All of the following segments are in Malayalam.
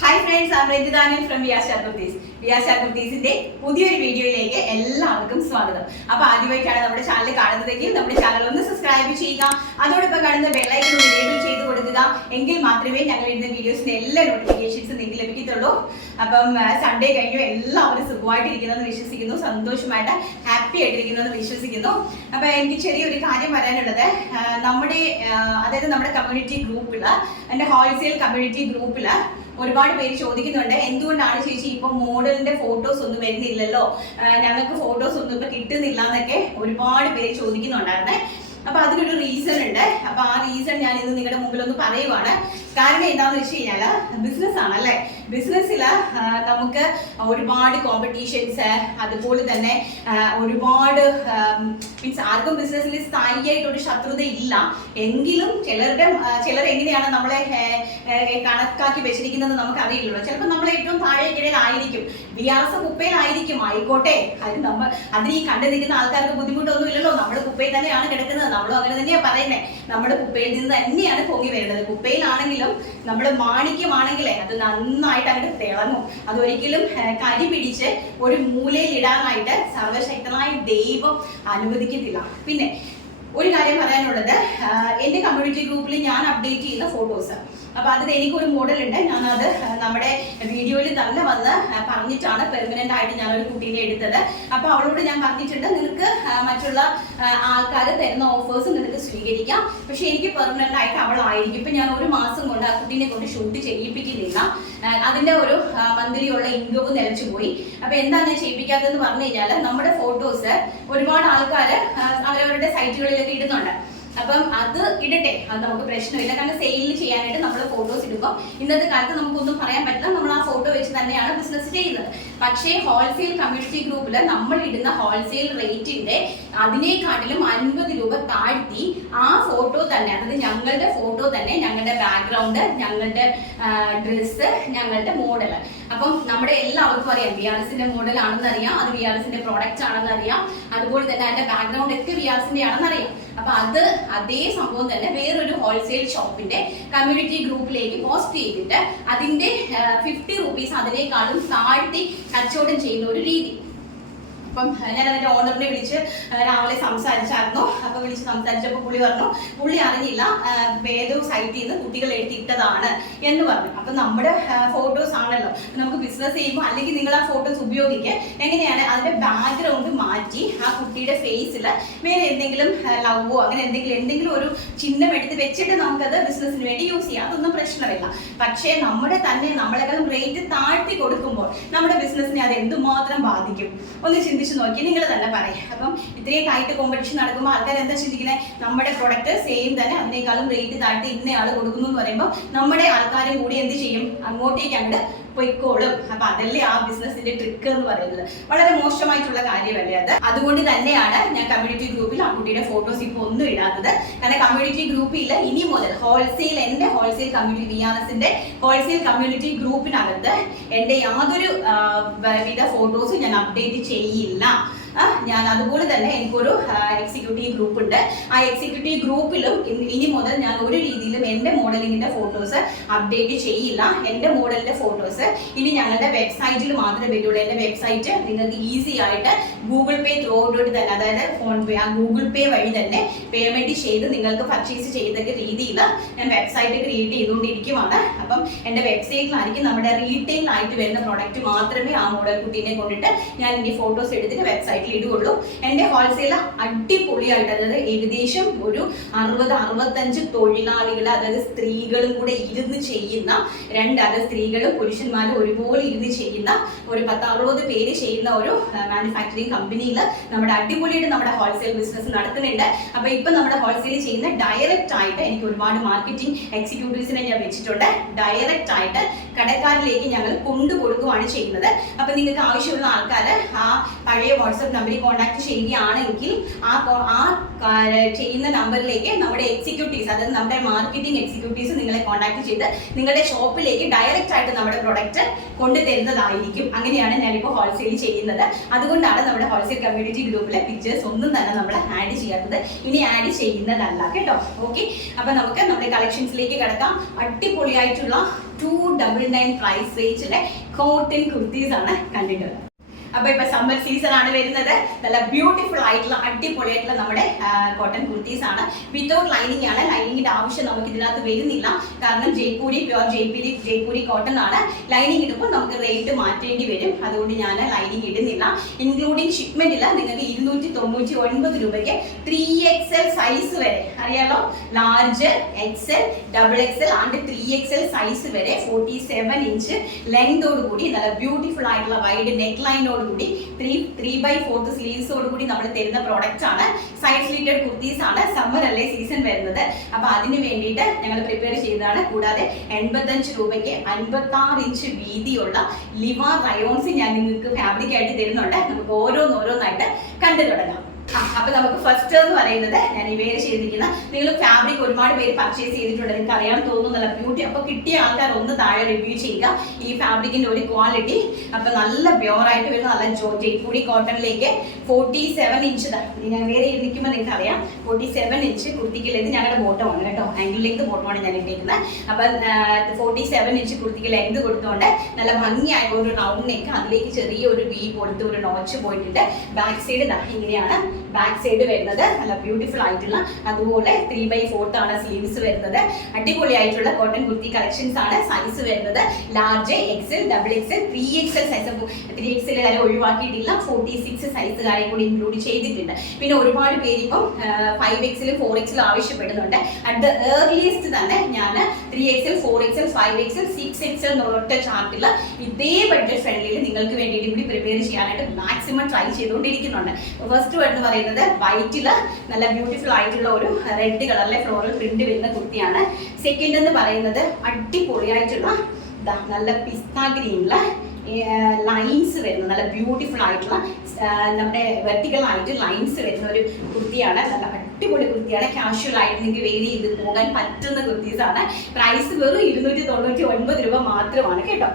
Hi friends, I'm Ranjithanil from Vyasa Kurtis. Vyasa Kurtisന്റെ പുതിയൊരു വീഡിയോയിലേക്ക് എല്ലാവർക്കും സ്വാഗതം. അപ്പോൾ ആദ്യമായിട്ടാണ് നമ്മുടെ ചാനൽ കാണുന്നതെങ്കിൽ നമ്മുടെ ചാനൽ ഒന്ന് സബ്സ്ക്രൈബ് ചെയ്യുക. അതോടൊപ്പം കാണുന്ന ബെൽ ഐക്കൺ എനേബിൾ ചെയ്ത് കൊടുക്കുക. എങ്കിൽ മാത്രമേ ഞങ്ങൾ ഇടുന്ന വീഡിയോസിന്റെ എല്ലാ നോട്ടിഫിക്കേഷൻസ് നിങ്ങൾക്ക് ലഭിക്കത്തുള്ളൂ. അപ്പം സൺഡേ കഴിഞ്ഞു എല്ലാവരും സുഖമായിട്ടിരിക്കുന്നെന്ന് വിശ്വസിക്കുന്നു, സന്തോഷമായിട്ട് ഹാപ്പി ആയിട്ടിരിക്കുന്നെന്ന് വിശ്വസിക്കുന്നു. അപ്പോൾ എനിക്ക് ചെറിയൊരു കാര്യം പറയാനുള്ളത്, അതായത് നമ്മുടെ കമ്മ്യൂണിറ്റി ഗ്രൂപ്പിൽ, എൻ്റെ ഹോൾസെയിൽ കമ്മ്യൂണിറ്റി ഗ്രൂപ്പിൽ ഒരുപാട് പേര് ചോദിക്കുന്നുണ്ട്, എന്തുകൊണ്ടാണ് ചേച്ചി ഇപ്പൊ മോഡലിന്റെ ഫോട്ടോസ് ഒന്നും വരുന്നില്ലല്ലോ, ഞങ്ങൾക്ക് ഫോട്ടോസ് ഒന്നും ഇപ്പൊ കിട്ടുന്നില്ല എന്നൊക്കെ ഒരുപാട് പേര് ചോദിക്കുന്നുണ്ടായിരുന്നേ. അപ്പൊ അതിനൊരു റീസൺ ഉണ്ട്. അപ്പൊ ആ റീസൺ ഞാൻ ഇന്ന് നിങ്ങളുടെ മുമ്പിൽ ഒന്ന് പറയുവാണ്. കാരണം എന്താണെന്ന് വെച്ച് കഴിഞ്ഞാല് ബിസിനസ് ആണല്ലേ, ബിസിനസ്സിൽ നമുക്ക് ഒരുപാട് കോമ്പറ്റീഷൻസ്, അതുപോലെ തന്നെ ഒരുപാട് മീൻസ് ആർക്കും ബിസിനസ്സിൽ സ്ഥായിയായിട്ടൊരു ശത്രുത ഇല്ല. എങ്കിലും ചിലർ എങ്ങനെയാണ് നമ്മളെ കണക്കാക്കി വെച്ചിരിക്കുന്നത് നമുക്ക് അറിയില്ലല്ലോ. ചിലപ്പോൾ നമ്മൾ ഏറ്റവും താഴേക്കിടയിലായിരിക്കും, വിയാസ കുപ്പയിലായിരിക്കും, ആയിക്കോട്ടെ. അതിന് ഈ കണ്ടു നിൽക്കുന്ന ആൾക്കാർക്ക് ബുദ്ധിമുട്ടൊന്നും ഇല്ലല്ലോ. നമ്മുടെ കുപ്പയിൽ തന്നെയാണ് കിടക്കുന്നത്, നമ്മളും അങ്ങനെ തന്നെയാണ് പറയുന്നത്. നമ്മുടെ കുപ്പയിൽ നിന്ന് തന്നെയാണ് പൊങ്ങി വരുന്നത്. കുപ്പയിലാണെങ്കിലും നമ്മുടെ മാണിക്യമാണെങ്കിലേ അത് നന്നായിട്ട് അങ്ങോട്ട് തിളങ്ങും. അതൊരിക്കലും കരി പിടിച്ച് ഒരു മൂലയിൽ ഇടാനായിട്ട് സർവശക്തനായ ദൈവം അനുവദിക്കത്തില്ല. പിന്നെ ഒരു കാര്യം പറയാനുള്ളത്, എൻ്റെ കമ്മ്യൂണിറ്റി ഗ്രൂപ്പിൽ ഞാൻ അപ്ഡേറ്റ് ചെയ്യുന്ന ഫോട്ടോസ്, അപ്പൊ അതിന് എനിക്കൊരു മോഡൽ ഉണ്ട്. ഞാനത് നമ്മുടെ വീഡിയോയിൽ തന്നെ വന്ന് പറഞ്ഞിട്ടാണ് പെർമനന്റ് ആയിട്ട് ഞാനൊരു കുട്ടീനെ എടുത്തത്. അപ്പൊ അവളോട് ഞാൻ പറഞ്ഞിട്ടുണ്ട്, നിനക്ക് മറ്റുള്ള ആൾക്കാർ തരുന്ന ഓഫേഴ്സ് നിനക്ക് സ്വീകരിക്കാം, പക്ഷെ എനിക്ക് പെർമനന്റ് ആയിട്ട് അവളായിരിക്കും. ഇപ്പൊ ഞാൻ ഒരു മാസം കൊണ്ട് ആ കുട്ടീനെ കൊണ്ട് ഷൂട്ട് ചെയ്യിപ്പിക്കുന്നില്ല. അതിന്റെ ഒരു മന്ത്ലി ഉള്ള ഇൻകവും നിലച്ചു പോയി. അപ്പൊ എന്താണ് ഞാൻ ചെയ്യിപ്പിക്കാത്തതെന്ന് പറഞ്ഞു കഴിഞ്ഞാൽ, നമ്മുടെ ഫോട്ടോസ് ഒരുപാട് ആൾക്കാർ അവരവരുടെ സൈറ്റുകളിലൊക്കെ ഇടുന്നുണ്ട്. അപ്പം അത് ഇടട്ടെ, അത് നമുക്ക് പ്രശ്നമില്ല. കാരണം സെയിൽ ചെയ്യാനായിട്ട് നമ്മൾ ഫോട്ടോസ് ഇടുമ്പോൾ ഇന്നത്തെ കാലത്ത് നമുക്കൊന്നും പറയാൻ പറ്റില്ല, നമ്മൾ ആ ഫോട്ടോ വെച്ച് തന്നെയാണ് ബിസിനസ് ചെയ്യുന്നത്. പക്ഷേ ഹോൾസെയിൽ കമ്മ്യൂണിറ്റി ഗ്രൂപ്പിൽ നമ്മൾ ഇടുന്ന ഹോൾസെയിൽ റേറ്റിന്റെ അതിനേക്കാട്ടിലും 50 രൂപ താഴ്ത്തി ആ ഫോട്ടോ തന്നെ, അതായത് ഞങ്ങളുടെ ഫോട്ടോ തന്നെ, ഞങ്ങളുടെ ബാക്ക്ഗ്രൗണ്ട്, ഞങ്ങളുടെ ഡ്രസ്സ്, ഞങ്ങളുടെ മോഡല്. അപ്പം നമ്മുടെ എല്ലാവർക്കും അറിയാം വിആർഎസിന്റെ മോഡൽ ആണെന്ന് അറിയാം, അത് വിആർഎസിന്റെ പ്രോഡക്റ്റ് ആണെന്ന് അറിയാം, അതുപോലെ തന്നെ അതിന്റെ ബാക്ക്ഗ്രൗണ്ട് ഒക്കെ വിആർഎസിന്റെ ആണെന്ന് അറിയാം. അപ്പൊ അതേ സംഭവം തന്നെ വേറൊരു ഹോൾസെയിൽ ഷോപ്പിന്റെ കമ്മ്യൂണിറ്റി ഗ്രൂപ്പിലേക്ക് പോസ്റ്റ് ചെയ്തിട്ട് അതിന്റെ 50 റുപ്പീസ് അതിനേക്കാളും താഴ്ത്തി കച്ചവടം ചെയ്യുന്ന ഒരു രീതി. അപ്പം ഞാൻ അതിന്റെ ഓണറിനെ വിളിച്ച് രാവിലെ സംസാരിച്ചായിരുന്നു. അപ്പൊ വിളിച്ച് സംസാരിച്ചപ്പോൾ പുള്ളി പറഞ്ഞു, പുള്ളി അറിഞ്ഞില്ല, ഏതോ സൈറ്റിൽ നിന്ന് കുട്ടികൾ എടുത്തിട്ടതാണ് എന്ന് പറഞ്ഞു. അപ്പൊ നമ്മുടെ ഫോട്ടോസ് ആണല്ലോ, നമുക്ക് ബിസിനസ് ചെയ്യുമ്പോൾ അല്ലെങ്കിൽ നിങ്ങൾ ആ ഫോട്ടോസ് ഉപയോഗിക്കുക എങ്ങനെയാണ്, അതിന്റെ ബാക്ക്ഗ്രൗണ്ട് മാറ്റി ആ കുട്ടിയുടെ ഫേസിൽ വേറെ എന്തെങ്കിലും ലവോ അങ്ങനെ എന്തെങ്കിലും ഒരു ചിഹ്നം എടുത്ത് വെച്ചിട്ട് നമുക്കത് ബിസിനസ്സിന് വേണ്ടി യൂസ് ചെയ്യാം, അതൊന്നും പ്രശ്നമില്ല. പക്ഷേ നമ്മളെക്കാളും റേറ്റ് താഴ്ത്തി കൊടുക്കുമ്പോൾ നമ്മുടെ ബിസിനസ്സിനെ അത് എന്തുമാത്രം ബാധിക്കും ഒന്ന് ചിന്തിച്ചു നോക്കി നിങ്ങൾ തന്നെ പറയും. അപ്പം ഇത്രയും ആയിട്ട് കോമ്പറ്റീഷൻ നടക്കുമ്പോൾ ആൾക്കാർ എന്താ ചിന്തിക്കുന്നത്, നമ്മുടെ പ്രൊഡക്റ്റ് സെയിം തന്നെ അതിനേക്കാളും റേറ്റ് താഴ്ത്തി ഇന്നയാൾ കൊടുക്കുന്നു എന്ന് പറയുമ്പോൾ നമ്മുടെ ആൾക്കാരും കൂടി എന്ത് ചെയ്യും, അങ്ങോട്ടേക്ക് അങ്ങോട്ട് പൊയ്ക്കോളും. അപ്പൊ അതല്ലേ ആ ബിസിനസിന്റെ ട്രിക്ക് എന്ന് പറയുന്നത്. വളരെ മോശമായിട്ടുള്ള കാര്യമല്ലേ അത്. അതുകൊണ്ട് തന്നെയാണ് ഞാൻ കമ്മ്യൂണിറ്റി ഗ്രൂപ്പിൽ ആ കുട്ടിയുടെ ഫോട്ടോസ് ഇപ്പൊ ഒന്നും ഇടാത്തത്. കാരണം കമ്മ്യൂണിറ്റി ഗ്രൂപ്പിൽ ഇനി മുതൽ എന്റെ ഹോൾസെയിൽ കമ്മ്യൂണിറ്റി വിആർഎസിന്റെ ഹോൾസെയിൽ കമ്മ്യൂണിറ്റി ഗ്രൂപ്പിനകത്ത് എന്റെ യാതൊരു വിധ ഫോട്ടോസും ഞാൻ അപ്ഡേറ്റ് ചെയ്യില്ല. ഞാൻ അതുപോലെ തന്നെ എനിക്കൊരു എക്സിക്യൂട്ടീവ് ഗ്രൂപ്പ് ഉണ്ട്. ആ എക്സിക്യൂട്ടീവ് ഗ്രൂപ്പിലും ഇനി മുതൽ ഞാൻ ഒരു രീതിയിലും എൻ്റെ മോഡലിങ്ങിന്റെ ഫോട്ടോസ് അപ്ഡേറ്റ് ചെയ്യില്ല. എൻ്റെ മോഡലിന്റെ ഫോട്ടോസ് ഇനി ഞങ്ങളുടെ വെബ്സൈറ്റിൽ മാത്രമേ വരുള്ളൂ. എൻ്റെ വെബ്സൈറ്റ് നിങ്ങൾക്ക് ഈസി ആയിട്ട് ഗൂഗിൾ പേ ത്രൂ ഔട്ട് തന്നെ, അതായത് ഫോൺ പേ, ആ ഗൂഗിൾ പേ വഴി തന്നെ പേയ്മെന്റ് ചെയ്ത് നിങ്ങൾക്ക് പർച്ചേസ് ചെയ്തൊക്കെ രീതിയിൽ ഞാൻ വെബ്സൈറ്റ് ക്രിയേറ്റ് ചെയ്തുകൊണ്ടിരിക്കുവാണ്. അപ്പം എൻ്റെ വെബ്സൈറ്റിലായിരിക്കും നമ്മുടെ റീറ്റെയിൽ ആയിട്ട് വരുന്ന പ്രൊഡക്റ്റ് മാത്രമേ ആ മോഡൽ കുട്ടീനെ കൊണ്ടിട്ട് ഞാൻ ഇനി ഫോട്ടോസ് എടുത്തിട്ട് വെബ്സൈറ്റ് ഇടുകയുള്ളൂ. എന്റെ ഹോൾസെയിൽ അടിപൊളിയായിട്ട്, അതായത് ഏകദേശം ഒരു 60-65 തൊഴിലാളികൾ, അതായത് സ്ത്രീകളും കൂടെ ഇരുന്ന് ചെയ്യുന്ന, അതായത് സ്ത്രീകളും പുരുഷന്മാരും ഒരുപോലെ ഇരുന്ന് ചെയ്യുന്ന ഒരു 10-60 പേര് ചെയ്യുന്ന ഒരു മാനുഫാക്ചറിങ് കമ്പനിയിൽ നമ്മുടെ അടിപൊളിയായിട്ട് നമ്മുടെ ഹോൾസെയിൽ ബിസിനസ് നടത്തുന്നുണ്ട്. അപ്പൊ ഇപ്പൊ നമ്മുടെ ഹോൾസെയിൽ ചെയ്യുന്ന ഡയറക്റ്റ് ആയിട്ട് എനിക്ക് ഒരുപാട് മാർക്കറ്റിംഗ് എക്സിക്യൂട്ടീവ്സിനെ ഞാൻ വെച്ചിട്ടുണ്ട്. ഡയറക്റ്റ് ആയിട്ട് കടക്കാരിലേക്ക് ഞങ്ങൾ കൊണ്ടുകൊടുക്കുകയാണ് ചെയ്യുന്നത്. അപ്പൊ നിങ്ങൾക്ക് ആവശ്യമുള്ള ആൾക്കാർ ആ പഴയ വാട്സ്ആപ്പ് നമ്പറിൽ കോൺടാക്ട് ചെയ്യുകയാണെങ്കിൽ ആ ചെയ്യുന്ന നമ്പറിലേക്ക് നമ്മുടെ എക്സിക്യൂട്ടീവ്സ്, അതായത് നമ്മുടെ മാർക്കറ്റിംഗ് എക്സിക്യൂട്ടീവ്സ് നിങ്ങളെ കോൺടാക്ട് ചെയ്ത് നിങ്ങളുടെ ഷോപ്പിലേക്ക് ഡയറക്റ്റ് ആയിട്ട് നമ്മുടെ പ്രൊഡക്റ്റ് കൊണ്ടുതരുന്നതായിരിക്കും. അങ്ങനെയാണ് ഞാനിപ്പോൾ ഹോൾസെയിൽ ചെയ്യുന്നത്. അതുകൊണ്ടാണ് നമ്മുടെ ഹോൾസെയിൽ കമ്മ്യൂണിറ്റി ഗ്രൂപ്പിലെ പിക്ചേഴ്സ് ഒന്നും തന്നെ നമ്മൾ ആഡ് ചെയ്യാത്തത്. ഇനി ആഡ് ചെയ്യുന്നതല്ല കേട്ടോ. ഓക്കെ, അപ്പൊ നമുക്ക് നമ്മുടെ കളക്ഷൻസിലേക്ക് കിടക്കാം. അടിപൊളിയായിട്ടുള്ള 299 പ്രൈസ് റേഞ്ചിലെ കോട്ടൺ കുർത്തീസ് ആണ് കണ്ടിട്ടുള്ളത്. അപ്പൊ ഇപ്പൊ സമ്മർ സീസൺ ആണ് വരുന്നത്. നല്ല ബ്യൂട്ടിഫുൾ ആയിട്ടുള്ള അടിപൊളിയായിട്ടുള്ള നമ്മുടെ കോട്ടൺ കുർത്തീസ് ആണ്. വിത്തൗട്ട് ലൈനിങ് ആണ്. ലൈനിങ്ങിന്റെ ആവശ്യം നമുക്ക് ഇതിനകത്ത് വരുന്നില്ല. കാരണം ജയ്പൂരി പ്യുവർ ജയ്പൂരി കോട്ടൺ ആണ്. ലൈനിങ് ഇടുമ്പോൾ നമുക്ക് റേറ്റ് മാറ്റേണ്ടി വരും. അതുകൊണ്ട് ഞാൻ ലൈനിങ് ഇടുന്നില്ല. ഇൻക്ലൂഡിങ് ഷിപ്മെന്റില് നിങ്ങൾക്ക് 299 രൂപയ്ക്ക് 3XL സൈസ് വരെ, അറിയാലോ, large, XL, double XL and 3XL size വരെ 47 ഇഞ്ച് ലെങ്തോട് കൂടി നല്ല ബ്യൂട്ടിഫുൾ ആയിട്ടുള്ള വൈഡ് നെക്ക് ലൈനോട് കൂടി 3/4 സ്ലീവ്സോട് കൂടി നമ്മൾ തരുന്ന പ്രോഡക്റ്റ് ആണ്. സൈഡ് സ്ലിറ്റഡ് കുർത്തീസ് ആണ്. സമ്മർ അല്ലേ സീസൺ വരുന്നത്. അപ്പൊ അതിന് വേണ്ടിയിട്ട് ഞങ്ങൾ പ്രിപ്പയർ ചെയ്തതാണ്. കൂടാതെ 85 രൂപയ്ക്ക് 56 ഇഞ്ച് വീതിയുള്ള ലിവ റയോൺസ് ഞാൻ നിങ്ങൾക്ക് ഫാബ്രിക് ആയിട്ട് തരുന്നുണ്ട്. നമുക്ക് ഓരോന്നായിട്ട് കണ്ടു തുടങ്ങാം. അപ്പൊ നമുക്ക് ഫസ്റ്റ് എന്ന് പറയുന്നത് ഞാൻ ഈ വേറെ ചെയ്തിരിക്കുന്ന, നിങ്ങൾ ഫാബ്രിക് ഒരുപാട് പേര് പർച്ചേസ് ചെയ്തിട്ടുണ്ട്, നിങ്ങൾക്ക് അറിയാൻ തോന്നുന്നില്ല ബ്യൂട്ടി. അപ്പൊ കിട്ടിയ ആൾക്കാർ ഒന്ന് താഴെ റിവ്യൂ ചെയ്യുക ഈ ഫാബ്രിക്കിന്റെ ഒരു ക്വാളിറ്റി. അപ്പൊ നല്ല പ്യോർ ആയിട്ട് വരുന്ന നല്ല ജയ്പൂരി കോട്ടണിലേക്ക് 47 ഇഞ്ച് ഞാൻ വേറെ ഇരിക്കുമ്പോൾ നിങ്ങൾക്ക് അറിയാം 47 ഇഞ്ച് കുർത്തിക്ക് ലെങ്ത് ഞങ്ങളുടെ ബോട്ടമാണ് കേട്ടോ, ആംഗിൾ ലെങ്ത് ബോട്ടമാണ് ഞാൻ ഇട്ടേക്കുന്നത്. അപ്പൊ 47 ഇഞ്ച് കുർത്തിക്ക് ലെങ്ത് കൊടുത്തുകൊണ്ട് നല്ല ഭംഗിയായ ഒരു റൗണ്ട് നെക്ക്, അതിലേക്ക് ചെറിയൊരു വി കൊടുത്ത് ഒരു നോച്ച് പോയിട്ടുണ്ട്. ബാക്ക് സൈഡ് ഇങ്ങനെയാണ് ബാക്ക് സൈഡ് വരുന്നത്. നല്ല ബ്യൂട്ടിഫുൾ ആയിട്ടുള്ള, അതുപോലെ 3/4 ആണ് സ്ലീവ്സ് വരുന്നത്. അടിപൊളിയായിട്ടുള്ള കോട്ടൺ കുർത്തി കളക്ഷൻസ് ആണ്. സൈസ് വരുന്നത് large, XL, double XL, 3XL size. 3XL കാര്യം ഒഴിവാക്കിയിട്ടില്ല, 46 സൈസ് കാര്യം കൂടി ഇൻക്ലൂഡ് ചെയ്തിട്ടുണ്ട്. പിന്നെ ഒരുപാട് പേര് ഇപ്പം 5XL 4XL ആവശ്യപ്പെടുന്നുണ്ട്. അറ്റ് ദ ഏർലിയസ്റ്റ് തന്നെ ഞാൻ 3XL 4XL 5XL 6XL എന്നൊരൊറ്റ ചാർട്ടിൽ ഇതേ ബഡ്ജറ്റ് ഫ്രണ്ട്ലിയിൽ നിങ്ങൾക്ക് വേണ്ടിയിട്ട് കൂടി പ്രിപ്പയർ ചെയ്യാനായിട്ട് മാക്സിമം ട്രൈ ചെയ്തുകൊണ്ടിരിക്കുന്നുണ്ട്. ഫസ്റ്റ് എന്ന് പറയുന്നത് വൈറ്റില് നല്ല ബ്യൂട്ടിഫുൾ ആയിട്ടുള്ള ഒരു റെഡ് കളറിലെ ഫ്ലോറൽ പ്രിന്റ് വരുന്ന കുർത്തിയാണ്. സെക്കൻഡ് എന്ന് പറയുന്നത് അടിപൊളിയായിട്ടുള്ള നല്ല പിസ്ത ഗ്രീനില് ലൈൻസ് വരുന്ന നല്ല ബ്യൂട്ടിഫുൾ ആയിട്ടുള്ള നമ്മുടെ വെർട്ടിക്കൽ ആയിട്ട് ലൈൻസ് വരുന്ന ഒരു കുർത്തിയാണ്. നല്ല അടിപൊളി കുർത്തിയാണ്. കാഷ്വൽ ആയിട്ട് നിങ്ങൾക്ക് വേരി ചെയ്ത് പോകാൻ പറ്റുന്ന കുർത്തീസാണ്. പ്രൈസ് വെറും 299 രൂപ മാത്രമാണ് കേട്ടോ.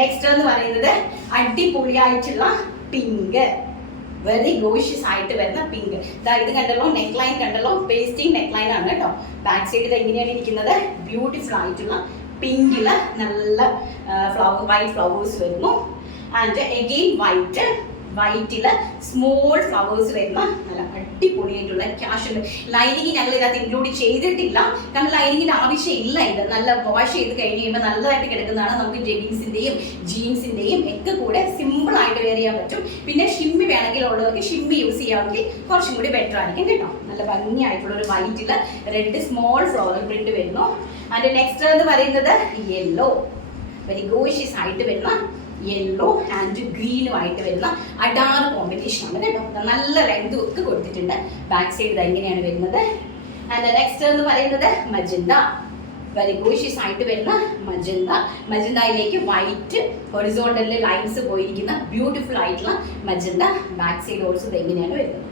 നെക്സ്റ്റ് എന്ന് പറയുന്നത് അടിപൊളിയായിട്ടുള്ള പിങ്ക്, വെരി ഗോഷ്യസ് ആയിട്ട് വരുന്ന പിങ്ക്. ഇത് കണ്ടല്ലോ, നെക്ക് ലൈൻ കണ്ടല്ലോ, പേസ്റ്റിംഗ് നെക്ക് ലൈൻ ആണ് കേട്ടോ. ബാക്ക് സൈഡ് ഇത് എങ്ങനെയാണ് ഇരിക്കുന്നത്, ബ്യൂട്ടിഫുൾ ആയിട്ടുള്ള പിങ്കില് നല്ല വൈറ്റ് ഫ്ലവേഴ്സ് വരുന്നു. ആൻഡ് അഗെയിൻ വൈറ്റില് സ്മോൾ ഫ്ലവേഴ്സ് വരുന്ന നല്ല അടിപൊളിയായിട്ടുള്ള ക്യാഷ്. ലൈനിങ് ഞങ്ങൾ ഇതിനകത്ത് ഇൻക്ലൂഡ് ചെയ്തിട്ടില്ല, കാരണം ലൈനിങ്ങിന്റെ ആവശ്യമില്ല. ഇത് നല്ല വാഷ് ചെയ്ത് കഴിഞ്ഞ് കഴിയുമ്പോൾ നല്ലതായിട്ട് കിടക്കുന്നതാണ്. നമുക്ക് ജെഗിൻസിന്റെയും ജീൻസിന്റെയും ഒക്കെ കൂടെ സിമ്പിൾ ആയിട്ട് വെയർ ചെയ്യാൻ പറ്റും. പിന്നെ ഷിമ്മി വേണമെങ്കിൽ ഉള്ളവർക്ക് ഷിമ്മി യൂസ് ചെയ്യാമെങ്കിൽ കുറച്ചും കൂടി ബെറ്റർ ആയിരിക്കും കേട്ടോ. നല്ല ഭംഗിയായിട്ടുള്ള ഒരു വൈറ്റില് റെഡ് സ്മോൾ ഫ്ലോറൽ പ്രിന്റ് വരുന്നു. അതിന്റെ നെക്സ്റ്റ് എന്ന് പറയുന്നത് യെല്ലോ, വെരി ഗോഷ്യസ് ആയിട്ട് വരുന്ന യെല്ലോ ആൻഡ് ഗ്രീനും ആയിട്ട് വരുന്ന അഡാറ് കോമ്പിനേഷൻ ആണ് കേട്ടോ. നല്ല ലെങ്ത് ഒക്കെ കൊടുത്തിട്ടുണ്ട്. ബാക്ക് സൈഡ് ഇങ്ങനെയാണ് വരുന്നത്. ആൻഡ് നെക്സ്റ്റ് എന്ന് പറയുന്നത് മജന്ത, വെരി ഗോഷ്യസ് ആയിട്ട് വരുന്ന മജന്തയിലേക്ക് വൈറ്റ് ഹൊറിസോണ്ടൽ ലൈൻസ് പോയിരിക്കുന്ന ബ്യൂട്ടിഫുൾ ആയിട്ടുള്ള മജന്ത. ബാക്ക് സൈഡ് ഓൾസോ എങ്ങനെയാണ് വരുന്നത്.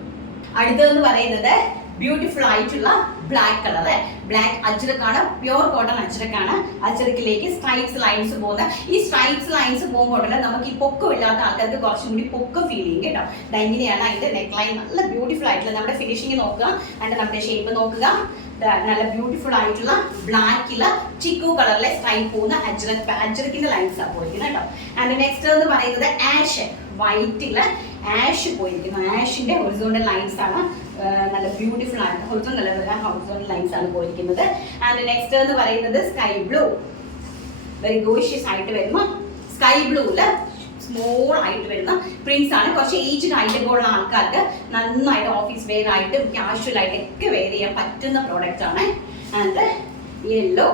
അടുത്തതെന്ന് പറയുന്നത് ബ്യൂട്ടിഫുൾ ആയിട്ടുള്ള ബ്ലാക്ക് കളറ്, ബ്ലാക്ക് അജ്രക്കാണ്, പ്യോർ കോട്ടൺ അജ്രക്കാണ്. അജ്രക്കിലേക്ക് സ്ട്രൈപ്സ് ലൈൻസ് പോകുന്ന ഈ സ്ട്രൈപ്സ് ലൈൻസ് പോകുമ്പോൾ നമുക്ക് ഈ പൊക്കമില്ലാത്ത ആൾക്കാർക്ക് കുറച്ചും കൂടി പൊക്കം ഫീൽ ചെയ്യും കേട്ടോ. ഇങ്ങനെയാണ് അതിന്റെ നെക്ക് ലൈൻ. നല്ല ബ്യൂട്ടിഫുൾ ആയിട്ടുള്ള നമ്മുടെ ഫിനിഷിങ് നോക്കുക, അതിന്റെ നമ്മുടെ ഷേപ്പ് നോക്കുക. നല്ല ബ്യൂട്ടിഫുൾ ആയിട്ടുള്ള ബ്ലാക്കില് ചിക്കു കളറിലെ സ്ട്രൈപ്പ് പോകുന്ന അജ്രക്കിന്റെ ലൈൻസ് ആണ് പോയിരിക്കുന്നത് കേട്ടോ. ആൻഡ് നെക്സ്റ്റ് എന്ന് പറയുന്നത് ആഷ്, വൈറ്റില് ആഷ് പോയിരിക്കുന്നു. ആഷിന്റെ ഹൊറിസോണ്ടൽ ലൈൻസ് ആണ്. നല്ല ബ്യൂട്ടിഫുൾ ആണ്. ഹൊറിസോണ്ടൽ ലൈൻസ് ആണ് പോയിരിക്കുന്നത്. ആൻഡ് നെക്സ്റ്റ് എന്ന് പറയുന്നത് സ്കൈ ബ്ലൂ, വെരി ഗോഷ്യസ് ആയിട്ട് വരുന്ന സ്കൈ ബ്ലൂല് സ്മോൾ ആയിട്ട് വരുന്ന പ്രിന്റ്സ് ആണ്. കുറച്ച് ഏജ്ഡ് ആയിട്ടൊക്കെ ഉള്ള ആൾക്കാർക്ക് നന്നായിട്ട് ഓഫീസ് വെയർ ആയിട്ടും കാഷ്വൽ ആയിട്ട് ഒക്കെ വെയർ ചെയ്യാൻ പറ്റുന്ന പ്രോഡക്റ്റ് ആണ്. ആൻഡ് യെല്ലോ,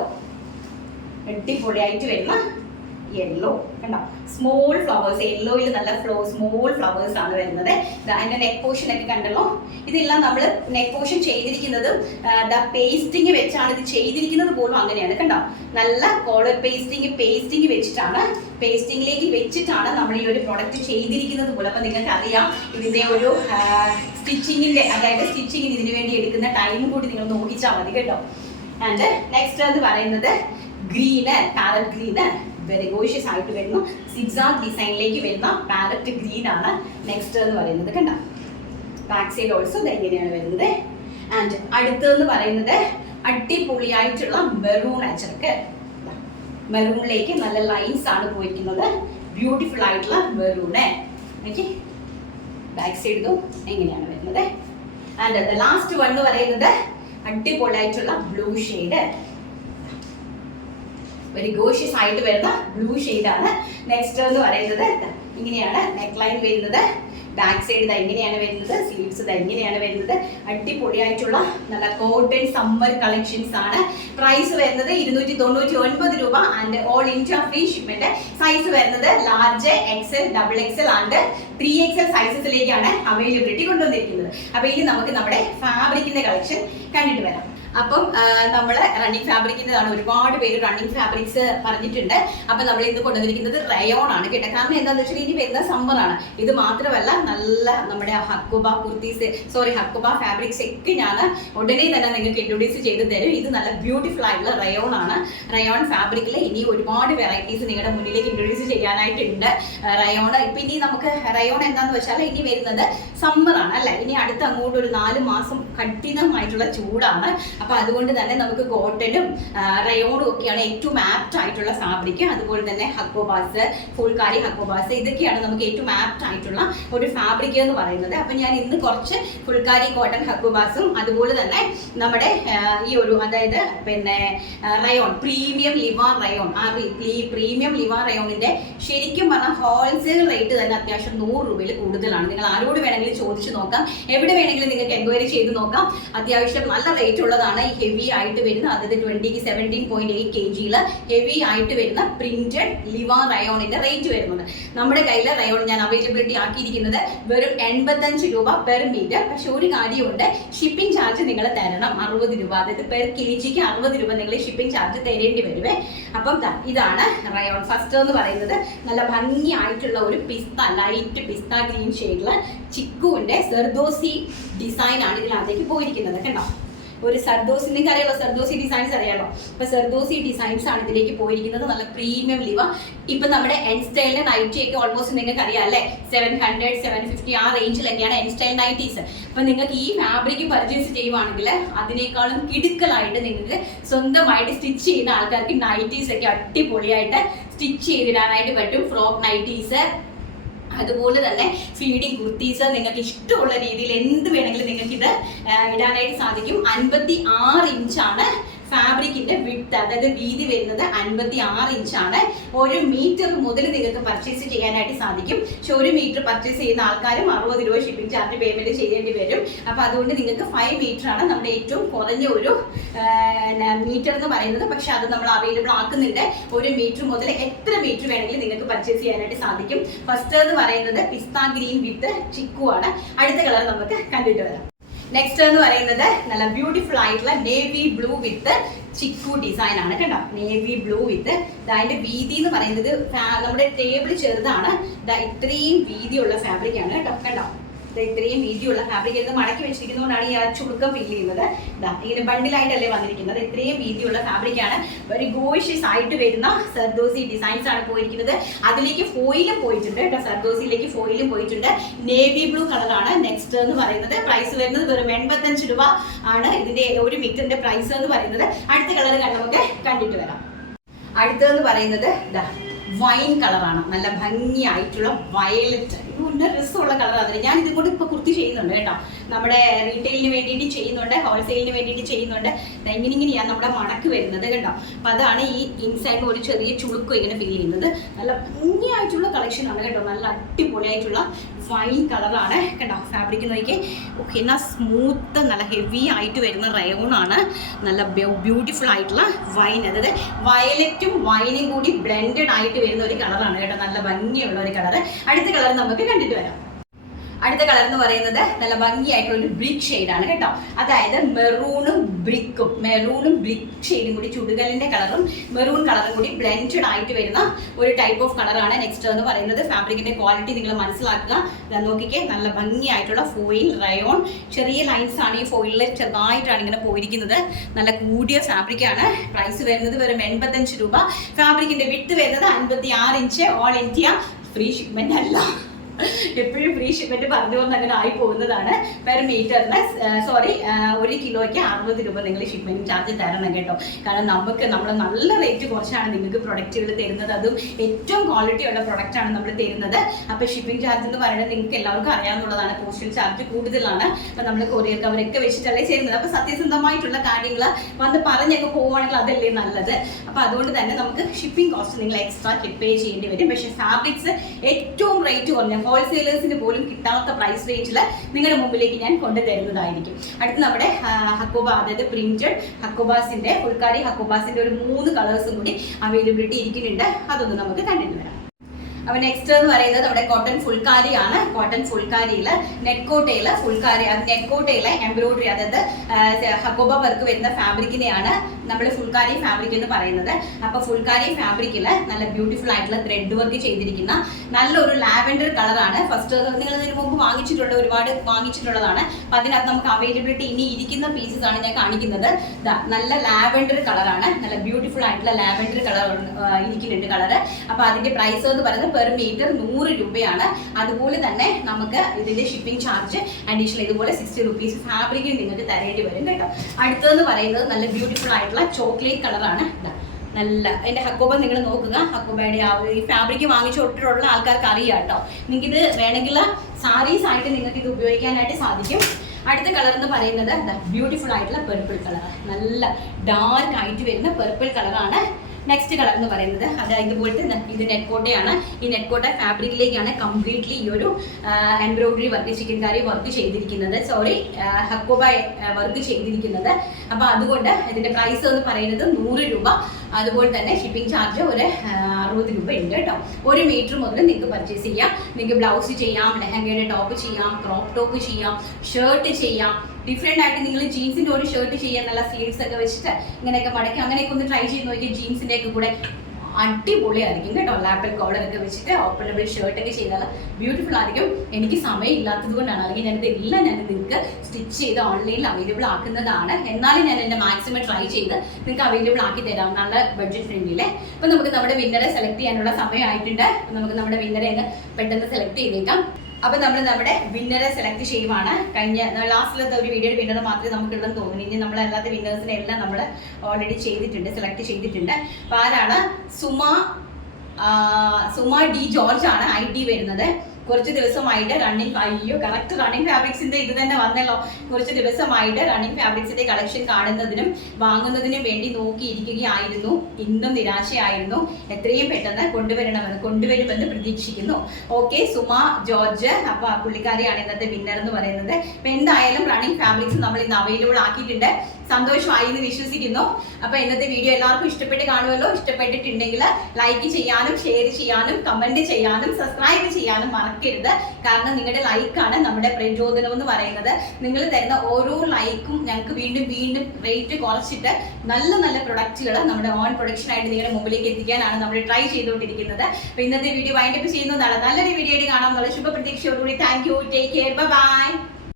അടിപൊളിയായിട്ട് വരുന്ന യെല്ലോ കണ്ടോ, സ്മോൾ ഫ്ലവേഴ്സ്. യെല്ലോയിൽ നല്ല സ്മോൾ ഫ്ലവേഴ്സ് ആണ് വരുന്നത്. അതിന്റെ നെക്ക് പോർഷൻ ഒക്കെ കണ്ടല്ലോ. ഇതെല്ലാം നമ്മൾ നെക്ക് പോർഷൻ ചെയ്തിരിക്കുന്നതും പേസ്റ്റിംഗ് വെച്ചാണ് ഇത് ചെയ്തിരിക്കുന്നത് പോലും അങ്ങനെയാണ് കണ്ടോ. നല്ല കോളർ പേസ്റ്റിംഗ് വെച്ചിട്ടാണ്, പേസ്റ്റിംഗിലേക്ക് വെച്ചിട്ടാണ് നമ്മൾ ഈ ഒരു പ്രൊഡക്റ്റ് ചെയ്തിരിക്കുന്നത് പോലും. അപ്പൊ നിങ്ങൾക്ക് അറിയാം ഇതിന്റെ ഒരു സ്റ്റിച്ചിങ്ങിന്റെ, അതായത് സ്റ്റിച്ചിങ്ങിന് ഇതിനു വേണ്ടി എടുക്കുന്ന ടൈം കൂടി നിങ്ങൾ നോക്കിച്ചാൽ മതി കേട്ടോ. ആൻഡ് നെക്സ്റ്റ് എന്ന് പറയുന്നത് green, parrot green, very gorgeous ആയിട്ട് വരുന്നു. സിക്സാഗ് ഡിസൈനിലേക്ക് വരുന്ന പാരറ്റ് ഗ്രീൻ ആണ് നെക്സ്റ്റ് എന്ന് പറയുന്നത് കണ്ടോ. ബാക്ക് സൈഡ് ഓൾസോ ഇങ്ങനെയാണ് വരുന്നത്. ആൻഡ് അടുത്തെന്ന് പറയുന്നത് അടിപൊളിയായിട്ടുള്ള മെറൂൺ അച്ചർക്ക്, മെറൂണിലേക്ക് നല്ല ലൈൻസ് ആണ് പോയിരിക്കുന്നത്. ബ്യൂട്ടിഫുൾ ആയിട്ടുള്ള മെറൂണ്. ഓക്കെ, ബാക്ക് സൈഡ് ഇതും എങ്ങനെയാണ് വരുന്നത്. ആൻഡ് ലാസ്റ്റ് വൺ എന്ന് പറയുന്നത് അടിപൊളിയായിട്ടുള്ള ബ്ലൂ ഷെയ്ഡ്, വെരി ഗോഷ്യസ് ആയിട്ട് വരുന്ന ബ്ലൂ ഷെയ്ഡാണ്. നെക്സ്റ്റ് എന്ന് പറയുന്നത് ഇങ്ങനെയാണ് നെക്ക് ലൈൻ വരുന്നത്. ബാക്ക് സൈഡ് ഇതാ ഇങ്ങനെയാണ് വരുന്നത്. സ്ലീവ്സ് ഇതാ ഇങ്ങനെയാണ് വരുന്നത്. അടിപൊളിയായിട്ടുള്ള നല്ല കോട്ടൺ സമ്മർ കളക്ഷൻസ് ആണ്. പ്രൈസ് വരുന്നത് 299 രൂപ and all India free shipment. Size വരുന്നത് large, XL, double XL and 3XL സൈസസിലേക്കാണ് അവൈലബിലിറ്റി കൊണ്ടുവന്നിരിക്കുന്നത്. അപ്പൊ ഇനി നമുക്ക് നമ്മുടെ ഫാബ്രിക്കിന്റെ കളക്ഷൻ കണ്ടിട്ട് വരാം. അപ്പം നമ്മൾ റണ്ണിങ് ഫാബ്രിക്കിൻ്റെതാണ്. ഒരുപാട് പേര് റണ്ണിങ് ഫാബ്രിക്സ് പറഞ്ഞിട്ടുണ്ട്. അപ്പൊ നമ്മൾ ഇന്ന് കൊണ്ടുവന്നിരിക്കുന്നത് റയോൺ ആണ് കേട്ടോ. കാരണം എന്താണെന്ന് വെച്ചാൽ ഇനി വരുന്ന സമ്മറാണ്. ഇത് മാത്രമല്ല നല്ല നമ്മുടെ ഹക്കുബ കുർത്തീസ്, ഹക്കുബ ഫാബ്രിക്സ് ഒക്കെ ഞാൻ ഉടനെ തന്നെ നിങ്ങൾക്ക് ഇൻട്രൊഡ്യൂസ് ചെയ്ത് തരും. ഇത് നല്ല ബ്യൂട്ടിഫുൾ ആയിട്ടുള്ള റയോൺ ആണ്. റയോൺ ഫാബ്രിക്കിൽ ഇനി ഒരുപാട് വെറൈറ്റീസ് നിങ്ങളുടെ മുന്നിലേക്ക് ഇൻട്രൊഡ്യൂസ് ചെയ്യാനായിട്ടുണ്ട്. റയോൺ ഇപ്പൊ ഇനി നമുക്ക് റയോൺ എന്താന്ന് വെച്ചാൽ ഇനി വരുന്നത് സമ്മറാണ് അല്ലെ. ഇനി അടുത്ത അങ്ങോട്ട് ഒരു 4 മാസം കഠിനമായിട്ടുള്ള ചൂടാണ്. അപ്പൊ അതുകൊണ്ട് തന്നെ നമുക്ക് കോട്ടനും റയോണും ഒക്കെയാണ് ഏറ്റവും ആപ്റ്റ് ആയിട്ടുള്ള ഫാബ്രിക്. അതുപോലെ തന്നെ ഹക്കോബാസ്, ഫുൾക്കാരി ഹക്കോബാസ്, ഇതൊക്കെയാണ് നമുക്ക് ഏറ്റവും ആപ്റ്റ് ആയിട്ടുള്ള ഒരു ഫാബ്രിക് എന്ന് പറയുന്നത്. അപ്പൊ ഞാൻ ഇന്ന് കുറച്ച് ഫുൾക്കാരി കോട്ടൺ ഹക്കോബാസും അതുപോലെ തന്നെ നമ്മുടെ ഈ ഒരു അതായത് പിന്നെ റയോൺ പ്രീമിയം ലിവാൻ റയോൺ, ആ പ്രീമിയം ലിവാൻ റയോണിന്റെ ശരിക്കും പറഞ്ഞാൽ ഹോൾസെയിൽ റേറ്റ് തന്നെ അത്യാവശ്യം 100 രൂപയിൽ കൂടുതലാണ്. നിങ്ങൾ ആരോട് വേണമെങ്കിലും ചോദിച്ചു നോക്കാം, എവിടെ വേണമെങ്കിലും നിങ്ങൾക്ക് എൻക്വയറി ചെയ്ത് നോക്കാം. അത്യാവശ്യം നല്ല റേറ്റ് ഉള്ളതാണ്. ഹെവി ആയിട്ട് വരുന്ന അതായത് 20 17.8 kg ഹെവി ആയിട്ട് വരുന്ന പ്രിന്റഡ് ലിവാൻ റയോണിന്റെ റേറ്റ് വരുന്നത്. നമ്മുടെ കയ്യിൽ റയോൺ ഞാൻ അവൈലബിലിറ്റി ആക്കിയിരിക്കുന്നത് വെറും 85 രൂപ പെർ മീറ്റർ. പക്ഷെ ഒരു കാര്യമുണ്ട്, ഷിപ്പിംഗ് ചാർജ് നിങ്ങൾ തരണം 60 രൂപ. അതായത് പെർ kgക്ക് 60 രൂപ നിങ്ങൾ ഷിപ്പിംഗ് ചാർജ് തരേണ്ടി വരുവേ. അപ്പം ഇതാണ് റയോൺ. ഫസ്റ്റ് എന്ന് പറയുന്നത് നല്ല ഭംഗിയായിട്ടുള്ള ഒരു പിസ്ത, ലൈറ്റ് പിസ്ത ഗ്രീൻ ഷെയ്ഡില് ചിക്കുവിന്റെ സർദോസി ഡിസൈൻ ആണ് ഇതിനകത്തേക്ക് പോയിരിക്കുന്നത്. കണ്ടോ, ഒരു സർദോസി, നിങ്ങൾക്ക് അറിയാലോ സർദോസി ഡിസൈൻസ് അറിയാലോ. അപ്പൊ സർദോസി ഡിസൈൻസ് ആണ് ഇതിലേക്ക് പോയിരിക്കുന്നത്. നല്ല പ്രീമിയം ലിവ. ഇപ്പൊ നമ്മുടെ എൻ സ്റ്റൈലിന്റെ നൈറ്റി ഒക്കെ ഓൾമോസ്റ്റ് നിങ്ങൾക്ക് അറിയാം അല്ലെ, 700 750 ആ റേഞ്ചിലൊക്കെയാണ് എൻ സ്റ്റൈൽ നൈറ്റീസ്. അപ്പൊ നിങ്ങൾക്ക് ഈ ഫാബ്രിക് പർച്ചേസ് ചെയ്യുവാണെങ്കിൽ അതിനേക്കാളും കിടുക്കലായിട്ട് നിങ്ങൾക്ക് സ്വന്തമായിട്ട് സ്റ്റിച്ച് ചെയ്യുന്ന ആൾക്കാർക്ക് നൈറ്റീസ് ഒക്കെ അടിപൊളിയായിട്ട് സ്റ്റിച്ച് ചെയ്തിടാനായിട്ട് പറ്റും. ഫ്രോക്ക് നൈറ്റീസ്, അതുപോലെ തന്നെ ഫീഡിങ് കുർത്തീസ്, നിങ്ങൾക്ക് ഇഷ്ടമുള്ള രീതിയിൽ എന്ത് വേണമെങ്കിലും നിങ്ങൾക്ക് ഇത് ഇടാനായിട്ട് സാധിക്കും. 56 ഇഞ്ചാണ് ഫാബ്രിക്കിന്റെ വിഡ്ത്ത്, അതായത് വീതി വരുന്നത് 56 ഇഞ്ചാണ്. 1 മീറ്റർ മുതൽ നിങ്ങൾക്ക് പർച്ചേസ് ചെയ്യാനായിട്ട് സാധിക്കും. പക്ഷെ 1 മീറ്റർ പർച്ചേസ് ചെയ്യുന്ന ആൾക്കാരും 60 രൂപ ഷിപ്പിംഗ് ചാർജ് പേയ്മെന്റ് ചെയ്യേണ്ടി വരും. അപ്പൊ അതുകൊണ്ട് നിങ്ങൾക്ക് 5 മീറ്റർ ആണ് നമ്മുടെ ഏറ്റവും കുറഞ്ഞ ഒരു മീറ്റർ എന്ന് പറയുന്നത്. പക്ഷെ അത് നമ്മൾ അവൈലബിൾ ആക്കുന്നുണ്ട്. 1 മീറ്റർ മുതൽ എത്ര മീറ്റർ വേണമെങ്കിലും നിങ്ങൾക്ക് പർച്ചേസ് ചെയ്യാനായിട്ട് സാധിക്കും. ഫസ്റ്റ് എന്ന് പറയുന്നത് പിസ്ത ഗ്രീൻ വിത്ത് ചിക്കു ആണ്. അടുത്ത കളർ നമുക്ക് കണ്ടിട്ട് വരാം. നെക്സ്റ്റ് എന്ന് പറയുന്നത് നല്ല ബ്യൂട്ടിഫുൾ ആയിട്ടുള്ള navy blue with chikoo design ആണ്. കണ്ടോ, നേവി ബ്ലൂ വിത്ത് അതിന്റെ വീതി എന്ന് പറയുന്നത് നമ്മുടെ ടേബിൾ ചെറുതാണ്. ഇത്രയും വീതിയുള്ള ഫാബ്രിക് ആണ് കേട്ടോ. കണ്ടോ, ഇത്രയും വീതിയുള്ള ഫാബ്രിക് ഇത് മടക്കി വെച്ചിരിക്കുന്നതുകൊണ്ടാണ് ഈ ചുളുക്കം ഫീൽ ചെയ്യുന്നത്. ഇങ്ങനെ ബണ്ടിലായിട്ടല്ലേ വന്നിരിക്കുന്നത്. ഇത്രയും വീതിയുള്ള ഫാബ്രിക് ആണ്. ഒരു ഗോഷ്യസ് ആയിട്ട് വരുന്ന സർദോസി ഡിസൈൻസ് ആണ് പോയിരിക്കുന്നത്. അതിലേക്ക് ഫോയിലും പോയിട്ടുണ്ട് കേട്ടോ, സർദോസിയിലേക്ക് ഫോയിലും പോയിട്ടുണ്ട്. നേവി ബ്ലൂ കളറാണ്. നെക്സ്റ്റ് എന്ന് പറയുന്നത് പ്രൈസ് വരുന്നത് വെറും 85 രൂപ ആണ് ഇതിന്റെ 1 മീറ്ററിന്റെ പ്രൈസ് എന്ന് പറയുന്നത്. അടുത്ത കളർ നമുക്ക് കണ്ടിട്ട് വരാം. അടുത്തതെന്ന് പറയുന്നത് വൈൻ കളറാണ്. നല്ല ഭംഗിയായിട്ടുള്ള വയലറ്റ്, നല്ല രസമുള്ള കളർ. അതിന് ഞാൻ ഇതും കൂടി ഇപ്പൊ കുർത്തി ചെയ്യുന്നുണ്ട് കേട്ടോ. നമ്മുടെ റീറ്റെയിലിന് വേണ്ടിയിട്ട് ചെയ്യുന്നുണ്ട്, ഹോൾസെയിലിന് വേണ്ടിയിട്ട് ചെയ്യുന്നുണ്ട്. ഇങ്ങനെയാണ് നമ്മുടെ മടക്ക് വരുന്നത് കേട്ടോ. അപ്പൊ അതാണ് ഈ ഇൻസൈഡിൽ ഒരു ചെറിയ ചുളുക്കം ഇങ്ങനെ ഫീൽ ചെയ്യുന്നത്. നല്ല ഭംഗിയായിട്ടുള്ള കളക്ഷൻ ആണ് കേട്ടോ. നല്ല അടിപൊളിയായിട്ടുള്ള വൈൻ കളറാണ് കേട്ടോ. ഫാബ്രിക് നോക്കി എന്നാ സ്മൂത്ത്, നല്ല ഹെവി ആയിട്ട് വരുന്ന റയോൺ ആണ്. നല്ല ബ്യൂട്ടിഫുൾ ആയിട്ടുള്ള വൈൻ, അതായത് വയലറ്റും വൈനും കൂടി ബ്ലെൻഡഡ് ആയിട്ട് വരുന്ന ഒരു കളറാണ് കേട്ടോ. നല്ല ഭംഗിയുള്ള ഒരു കളർ. അടുത്ത കളർ നമുക്ക് കണ്ടിട്ട് വരാം. അടുത്ത കളർ എന്ന് പറയുന്നത് നല്ല ഭംഗിയായിട്ടുള്ള ഒരു ബ്രിക്ക് ഷെയ്ഡാണ് കേട്ടോ. അതായത് മെറൂണും ബ്രിക്ക് ഷെയ്ഡും കൂടി, ചുടുകലിന്റെ കളറും മെറൂൺ കളറും കൂടി ബ്ലെൻഡഡ് ആയിട്ട് വരുന്ന ഒരു ടൈപ്പ് ഓഫ് കളറാണ്. നെക്സ്റ്റ് എന്ന് പറയുന്നത് ഫാബ്രിക്കിന്റെ ക്വാളിറ്റി നിങ്ങൾ മനസ്സിലാക്കുക. നോക്കിക്കേ, നല്ല ഭംഗിയായിട്ടുള്ള ഫോയിൽ റയോൺ, ചെറിയ ലൈൻസ് ആണ് ഈ ഫോയിലിൽ ചെറുതായിട്ടാണ് ഇങ്ങനെ പോയിരിക്കുന്നത്. നല്ല കൂടിയ ഫാബ്രിക് ആണ്. പ്രൈസ് വരുന്നത് വെറും 85 രൂപ. ഫാബ്രിക്കിന്റെ വിട്ട് വരുന്നത് 56 inch. All India free shipment അല്ല. എപ്പോഴും ഫ്രീ ഷിപ്മെന്റ് പറഞ്ഞു കൊണ്ട് അങ്ങനെ ആയി പോകുന്നതാണ്. പെർ മീറ്ററിന് 1 കിലോയ്ക്ക് 60 രൂപ നിങ്ങൾ ഷിപ്മെന്റ് ചാർജ് തരണം കേട്ടോ. കാരണം നമ്മൾ നല്ല റേറ്റ് കുറച്ചാണ് നിങ്ങൾക്ക് പ്രൊഡക്റ്റുകൾ തരുന്നത്. അതും ഏറ്റവും ക്വാളിറ്റി ഉള്ള പ്രൊഡക്റ്റ് ആണ് നമ്മൾ തരുന്നത്. അപ്പോൾ ഷിപ്പിംഗ് ചാർജ് എന്ന് പറയുന്നത് നിങ്ങൾക്ക് എല്ലാവർക്കും അറിയാവുന്നതാണ്. പോസ്റ്റൽ ചാർജ് കൂടുതലാണ്. അപ്പോൾ നമ്മൾ കൊറിയർ കവറൊക്കെ വെച്ചിട്ടല്ലേ ചെയ്യുന്നത്. അപ്പോൾ സത്യസന്ധമായിട്ടുള്ള കാര്യങ്ങൾ വന്ന് പറഞ്ഞൊക്കെ പോവുകയാണെങ്കിൽ അതല്ലേ നല്ലത്. അപ്പോൾ അതുകൊണ്ട് തന്നെ നമുക്ക് ഷിപ്പിംഗ് കോസ്റ്റ് നിങ്ങൾ എക്സ്ട്രാ പേ ചെയ്യേണ്ടി വരും. പക്ഷേ ഫാബ്രിക്സ് ഏറ്റവും റേറ്റ് കുറഞ്ഞ ഹോൾസെയിലേഴ്സിന് പോലും കിട്ടാത്ത പ്രൈസ് റേഞ്ചിൽ നിങ്ങളുടെ മുമ്പിലേക്ക് ഞാൻ കൊണ്ടുതരുന്നതായിരിക്കും. അടുത്ത് നമ്മുടെ ഹക്കോബ, അതായത് പ്രിന്റഡ് ഹക്കോബാസിന്റെ ഫുൾക്കാരി ഹക്കോബാസിന്റെ ഒരു 3 കളേഴ്സും കൂടി അവൈലബിലിറ്റി ഇരിക്കുന്നുണ്ട്. അതൊന്ന് നമുക്ക് കണ്ടിട്ട് വരാം. അപ്പോൾ നെക്സ്റ്റ് എന്ന് പറയുന്നത് നമ്മുടെ കോട്ടൺ ഫുൾക്കാരിയാണ്. കോട്ടൺ ഫുൾക്കാരിയിൽ നെറ്റ്കോട്ടയിൽ ഫുൾക്കാരി, അത് നെറ്റ്കോട്ടയിലെ എംബ്രോയിഡറി, അതായത് ഹക്കോബ വർക്ക് വരുന്ന ഫാബ്രിക്കിനെയാണ് നമ്മൾ ഫുൾക്കാരി ഫാബ്രിക് എന്ന് പറയുന്നത്. അപ്പോൾ ഫുൾക്കാരി ഫാബ്രിക്കിൽ നല്ല ബ്യൂട്ടിഫുൾ ആയിട്ടുള്ള ത്രെഡ് വർക്ക് ചെയ്തിരിക്കുന്ന നല്ലൊരു ലാവൻഡർ കളറാണ്. ഫസ്റ്റ് നിങ്ങൾ ഇതിന് മുമ്പ് ഒരുപാട് വാങ്ങിച്ചിട്ടുള്ളതാണ്. അപ്പോൾ അതിനകത്ത് നമുക്ക് അവൈലബിലിറ്റി ഇനി ഇരിക്കുന്ന പീസസ് ആണ് ഞാൻ കാണിക്കുന്നത്. നല്ല ലാവൻഡർ കളറാണ്, നല്ല ബ്യൂട്ടിഫുൾ ആയിട്ടുള്ള ലാവൻഡർ കളർ ഇരിക്കുന്നുണ്ട് കളറ്. അപ്പോൾ അതിന്റെ പ്രൈസ് എന്ന് പറയുന്നത് പെർ മീറ്റർ 100 രൂപയാണ്. അതുപോലെ തന്നെ നമുക്ക് ഇതിന്റെ ഷിപ്പിംഗ് ചാർജ് അഡീഷണൽ ഇതുപോലെ 60 റുപ്പീസ് ഫാബ്രിക്കിൽ നിങ്ങൾക്ക് തരേണ്ടി വരും കേട്ടോ. അടുത്തതെന്ന് പറയുന്നത് നല്ല ബ്യൂട്ടിഫുൾ ആയിട്ടുള്ള ചോക്ലേറ്റ് കളറാണ്. നല്ല അതിന്റെ ഹക്കോബ നിങ്ങൾ നോക്കുക. ഹക്കോബയുടെ ഈ ഫാബ്രിക് വാങ്ങിച്ചിട്ടുള്ള ആൾക്കാർക്ക് അറിയാം കേട്ടോ. നിങ്ങൾക്ക് ഇത് വേണമെങ്കിൽ സാരീസ് ആയിട്ട് നിങ്ങൾക്ക് ഇത് ഉപയോഗിക്കാനായിട്ട് സാധിക്കും. അടുത്ത കളർ എന്ന് പറയുന്നത് ബ്യൂട്ടിഫുൾ ആയിട്ടുള്ള പെർപ്പിൾ കളർ, നല്ല ഡാർക്ക് ആയിട്ട് വരുന്ന പെർപ്പിൾ കളറാണ്. നെക്സ്റ്റ് കളർ എന്ന് പറയുന്നത് ഇതുപോലത്തെ ഇത് നെറ്റ്കോട്ടയാണ്. ഈ നെറ്റ്കോട്ട ഫാബ്രിക്കിലേക്കാണ് കംപ്ലീറ്റ്ലി ഈ ഒരു എംബ്രോയിഡറി വർക്ക്, ചിക്കൻകാരി വർക്ക് ചെയ്തിരിക്കുന്നത്, ഹക്കോബ വർക്ക് ചെയ്തിരിക്കുന്നത്. അപ്പോൾ അതുകൊണ്ട് ഇതിന്റെ പ്രൈസ് എന്ന് പറയുന്നത് 100 രൂപ. അതുപോലെ തന്നെ ഷിപ്പിംഗ് ചാർജ് ഒരു 60 രൂപ ഉണ്ട് കേട്ടോ. 1 മീറ്റർ മുതൽ നിങ്ങൾക്ക് പർച്ചേസ് ചെയ്യാം. നിങ്ങൾക്ക് ബ്ലൗസ് ചെയ്യാം, ലെഹങ്കയുടെ ടോപ്പ് ചെയ്യാം, ക്രോപ്പ് ടോപ്പ് ചെയ്യാം, ഷർട്ട് ചെയ്യാം. ഡിഫറെന്റ് ആയിട്ട് നിങ്ങൾ ജീൻസിന്റെ ഒരു ഷർട്ട് ചെയ്യാൻ, നല്ല സ്ലീവ്സ് ഒക്കെ വെച്ചിട്ട് ഇങ്ങനെയൊക്കെ മടക്കി അങ്ങനെയൊക്കെ ഒന്ന് ട്രൈ ചെയ്ത് നോക്കിയാൽ ജീൻസിന്റെ ഒക്കെ കൂടെ അടിപൊളിയായിരിക്കും കേട്ടോ. ലാപ്പൽ കോളറൊക്കെ വെച്ചിട്ട് ഓപ്പണബിൾ ഷർട്ടൊക്കെ ചെയ്താൽ ബ്യൂട്ടിഫുൾ ആയിരിക്കും. എനിക്ക് സമയം ഇല്ലാത്തത് കൊണ്ടാണ്, അല്ലെങ്കിൽ ഞാനിതെല്ലാം നിങ്ങൾക്ക് സ്റ്റിച്ച് ചെയ്ത് ഓൺലൈനിൽ അവൈലബിൾ ആക്കുന്നതാണ്. എന്നാലും ഞാൻ എൻ്റെ മാക്സിമം ട്രൈ ചെയ്ത് നിങ്ങൾക്ക് അവൈലബിൾ ആക്കി തരാം, നല്ല ബഡ്ജറ്റ് ഫ്രണ്ട്ലിയിലെ. അപ്പോൾ നമുക്ക് നമ്മുടെ വിന്നറെ സെലക്ട് ചെയ്യാനുള്ള സമയമായിട്ടുണ്ട്. നമുക്ക് നമ്മുടെ വിന്നറെ പെട്ടെന്ന് സെലക്ട് ചെയ്തേക്കാം. അപ്പോൾ നമ്മൾ നമ്മുടെ വിന്നറെ സെലക്ട് ചെയ്യുവാണ്. കഴിഞ്ഞ ലാസ്റ്റിലത്തെ ഒരു വീഡിയോയുടെ വിന്നർ മാത്രമേ നമുക്കുള്ളതെന്ന് തോന്നുന്നു. ഇനി നമ്മളല്ലാത്ത വിന്നേഴ്സിനെ എല്ലാം നമ്മൾ ഓൾറെഡി ചെയ്തിട്ടുണ്ട്, സെലക്ട് ചെയ്തിട്ടുണ്ട്. അപ്പോൾ ആരാണ്? സുമ ഡി ജോർജ് ആണ് ID വരുന്നത്. കുറച്ച് ദിവസമായിട്ട് കറക്റ്റ് റണ്ണിങ് ഫാബ്രിക്സിന്റെ ഇത് തന്നെ വന്നല്ലോ. കുറച്ച് ദിവസമായിട്ട് റണ്ണിങ് ഫാബ്രിക്സിന്റെ കളക്ഷൻ കാണുന്നതിനും വാങ്ങുന്നതിനും വേണ്ടി നോക്കിയിരിക്കുകയായിരുന്നു. ഇന്നും നിരാശയായിരുന്നു. എത്രയും പെട്ടെന്ന് കൊണ്ടുവരുമെന്ന് പ്രതീക്ഷിക്കുന്നു. Okay, Suma George. അപ്പൊ ആ പുള്ളിക്കാരിയാണ് ഇന്നത്തെ വിന്നർ എന്ന് പറയുന്നത്. അപ്പൊ എന്തായാലും റണ്ണിങ് ഫാബ്രിക്സ് നമ്മൾ ഇന്ന് അവൈലബിൾ ആക്കിയിട്ടുണ്ട്. സന്തോഷമായി എന്ന് വിശ്വസിക്കുന്നു. അപ്പൊ ഇന്നത്തെ വീഡിയോ എല്ലാവർക്കും ഇഷ്ടപ്പെട്ട് കാണുമല്ലോ. ഇഷ്ടപ്പെട്ടിട്ടുണ്ടെങ്കിൽ ലൈക്ക് ചെയ്യാനും ഷെയർ ചെയ്യാനും കമന്റ് ചെയ്യാനും സബ്സ്ക്രൈബ് ചെയ്യാനും മറക്കരുത്. കാരണം നിങ്ങളുടെ ലൈക്കാണ് നമ്മുടെ പ്രചോദനം എന്ന് പറയുന്നത്. നിങ്ങൾ തരുന്ന ഓരോ ലൈക്കും ഞങ്ങൾക്ക് വീണ്ടും വീണ്ടും റേറ്റ് കുറച്ചിട്ട് നല്ല നല്ല പ്രൊഡക്റ്റുകൾ നമ്മുടെ ഓൺ പ്രൊഡക്ഷൻ ആയിട്ട് നിങ്ങളുടെ മുമ്പിലേക്ക് എത്തിക്കാനാണ് നമ്മൾ ട്രൈ ചെയ്തുകൊണ്ടിരിക്കുന്നത്. അപ്പൊ ഇന്നത്തെ വീഡിയോ വൈൻഡപ്പ് ചെയ്യുന്നതാണ്. നല്ലൊരു വീഡിയോ കാണാം എന്നുള്ള ശുഭപ്രതീക്ഷയോടുകൂടി thank you. Take care. By.